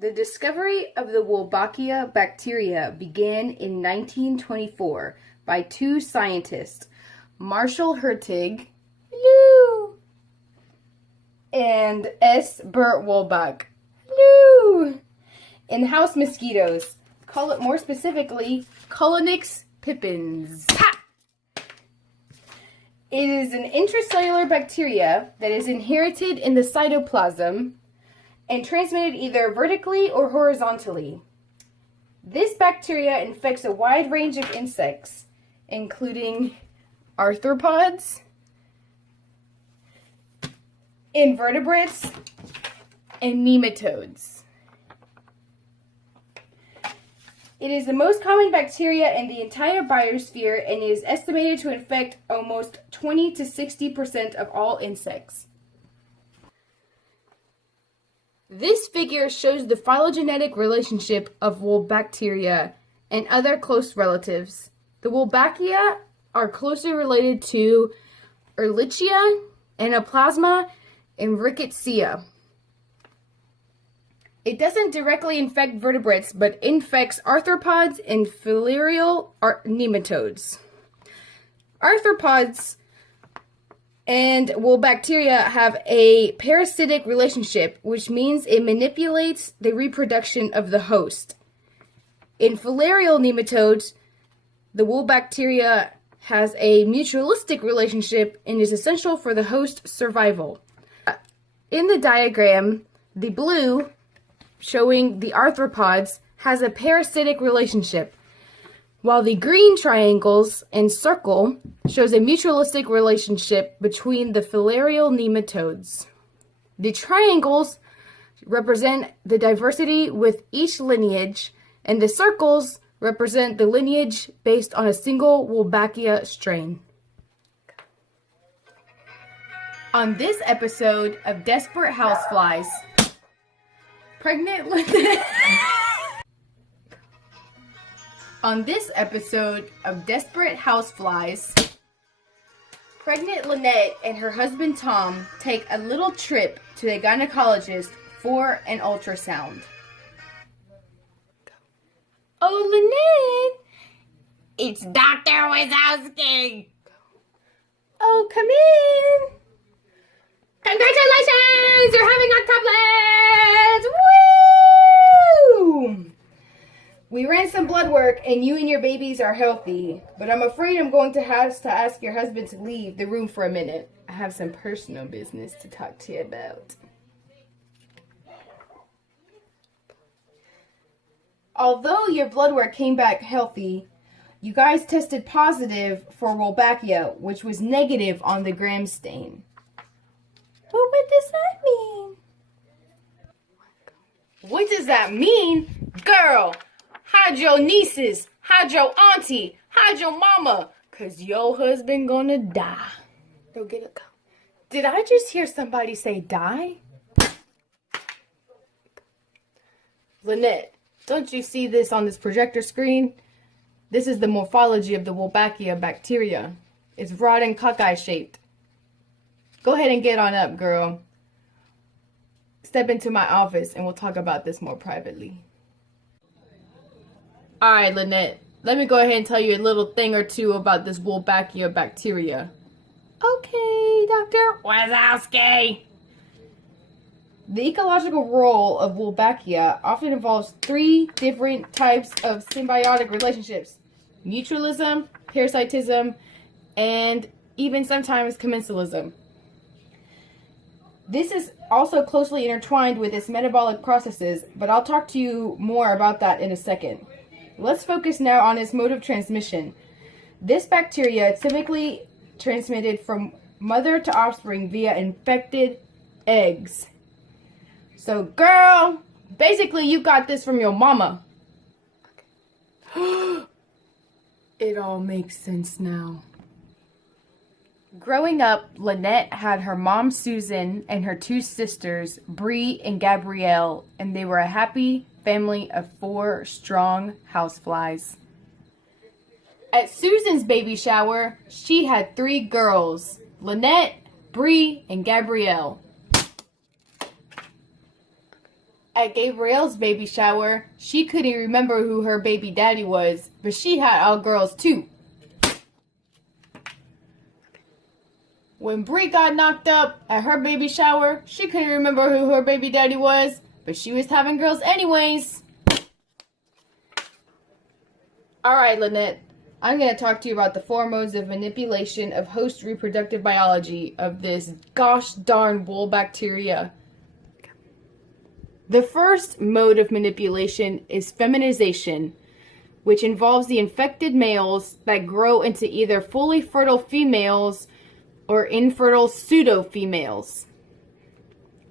The discovery of the Wolbachia bacteria began in 1924 by two scientists, Marshall Hertig hello, and S. Burt Wolbach hello, in house mosquitoes. Call it more specifically, Colonyx pippins. Ha! It is an intracellular bacteria that is inherited in the cytoplasm and transmitted either vertically or horizontally. This bacteria infects a wide range of insects, including arthropods, invertebrates, and nematodes. It is the most common bacteria in the entire biosphere and is estimated to infect almost 20 to 60% of all insects. This figure shows the phylogenetic relationship of Wolbacteria and other close relatives. The Wolbachia are closely related to Ehrlichia, Anaplasma, and Rickettsia. It doesn't directly infect vertebrates, but infects arthropods and filarial nematodes. Arthropods and Wolbacteria have a parasitic relationship, which means it manipulates the reproduction of the host. In filarial nematodes, the Wolbacteria has a mutualistic relationship and is essential for the host survival. In the diagram, the blue, showing the arthropods, has a parasitic relationship, while the green triangles and circle shows a mutualistic relationship between the filarial nematodes. The triangles represent the diversity with each lineage, and the circles represent the lineage based on a single Wolbachia strain. On this episode of Desperate Houseflies, pregnant Lynette. On this episode of Desperate Houseflies, pregnant Lynette and her husband Tom take a little trip to the gynecologist for an ultrasound. Oh, Lynette! It's Dr. Wazowski! Oh, come in! Congratulations! You're having octuplets! Woo! We ran some blood work and you and your babies are healthy, but I'm afraid I'm going to have to ask your husband to leave the room for a minute. I have some personal business to talk to you about. Although your blood work came back healthy, you guys tested positive for Wolbachia, which was negative on the gram stain. But what does that mean? What does that mean? Girl, hide your nieces, hide your auntie, hide your mama, cause your husband gonna die. Go get it. Did I just hear somebody say die? Lynette, don't you see this on this projector screen? This is the morphology of the Wolbachia bacteria. It's rod and cockeye shaped. Go ahead and get on up, girl. Step into my office and we'll talk about this more privately. Alright, Lynette, let me go ahead and tell you a little thing or two about this Wolbachia bacteria. Okay, Dr. Wazowski. The ecological role of Wolbachia often involves three different types of symbiotic relationships: mutualism, parasitism, and even sometimes commensalism. This is also closely intertwined with its metabolic processes, but I'll talk to you more about that in a second. Let's focus now on its mode of transmission. This bacteria is typically transmitted from mother to offspring via infected eggs. So, girl, basically you got this from your mama. It all makes sense now. Growing up, Lynette had her mom Susan and her two sisters, Bree and Gabrielle, and they were a happy family of 4 strong houseflies. At Susan's baby shower, she had 3 girls, Lynette, Bree, and Gabrielle. At Gabrielle's baby shower, she couldn't remember who her baby daddy was, but she had all girls too. When Brie got knocked up at her baby shower, she couldn't remember who her baby daddy was, but she was having girls anyways. Alright, Lynette, I'm going to talk to you about the 4 modes of manipulation of host reproductive biology of this gosh darn Wolbachia. The first mode of manipulation is feminization, which involves the infected males that grow into either fully fertile females or infertile pseudo-females.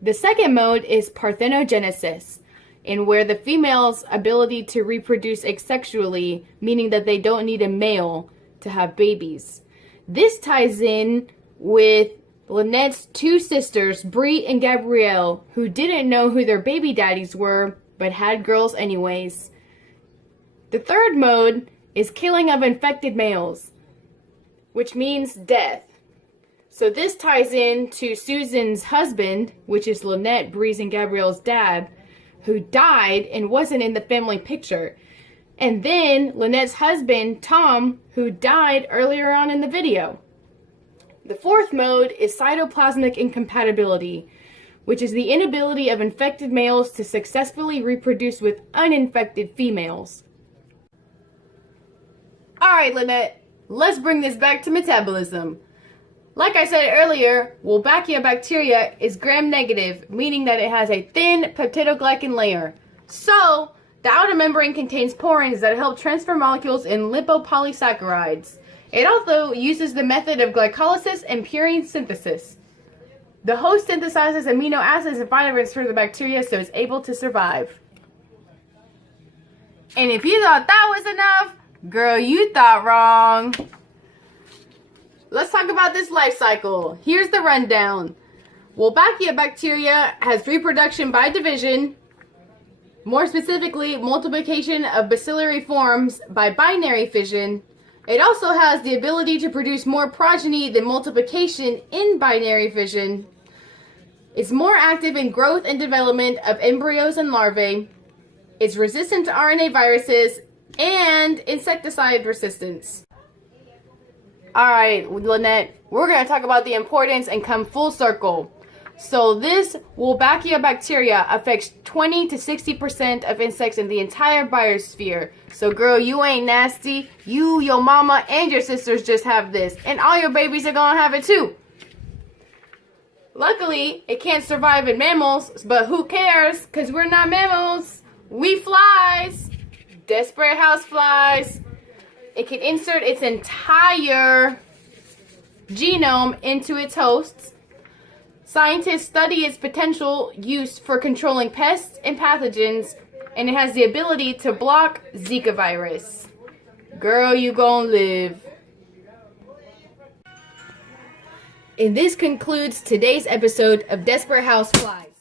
The second mode is parthenogenesis, in where the female's ability to reproduce asexually, meaning that they don't need a male to have babies. This ties in with Lynette's 2 sisters, Brie and Gabrielle, who didn't know who their baby daddies were, but had girls anyways. The third mode is killing of infected males, which means death. So this ties in to Susan's husband, which is Lynette, Brie's and Gabrielle's dad, who died and wasn't in the family picture. And then Lynette's husband, Tom, who died earlier on in the video. The fourth mode is cytoplasmic incompatibility, which is the inability of infected males to successfully reproduce with uninfected females. Alright, Lynette, let's bring this back to metabolism. Like I said earlier, Wolbachia bacteria is gram-negative, meaning that it has a thin peptidoglycan layer. So, the outer membrane contains porins that help transfer molecules in lipopolysaccharides. It also uses the method of glycolysis and purine synthesis. The host synthesizes amino acids and vitamins for the bacteria so it's able to survive. And if you thought that was enough, girl, you thought wrong. Let's talk about this life cycle. Here's the rundown. Wolbachia bacteria has reproduction by division, more specifically multiplication of bacillary forms by binary fission. It also has the ability to produce more progeny than multiplication in binary fission. It's more active in growth and development of embryos and larvae. It's resistant to RNA viruses and insecticide resistance. Alright, Lynette, we're going to talk about the importance and come full circle. So this Wolbachia bacteria affects 20 to 60% of insects in the entire biosphere. So girl, you ain't nasty. You, your mama, and your sisters just have this. And all your babies are going to have it too. Luckily, it can't survive in mammals, but who cares? Because we're not mammals. We flies. Desperate house flies. It can insert its entire genome into its hosts. Scientists study its potential use for controlling pests and pathogens, and it has the ability to block Zika virus. Girl, you gon' live. And this concludes today's episode of Desperate Houseflies.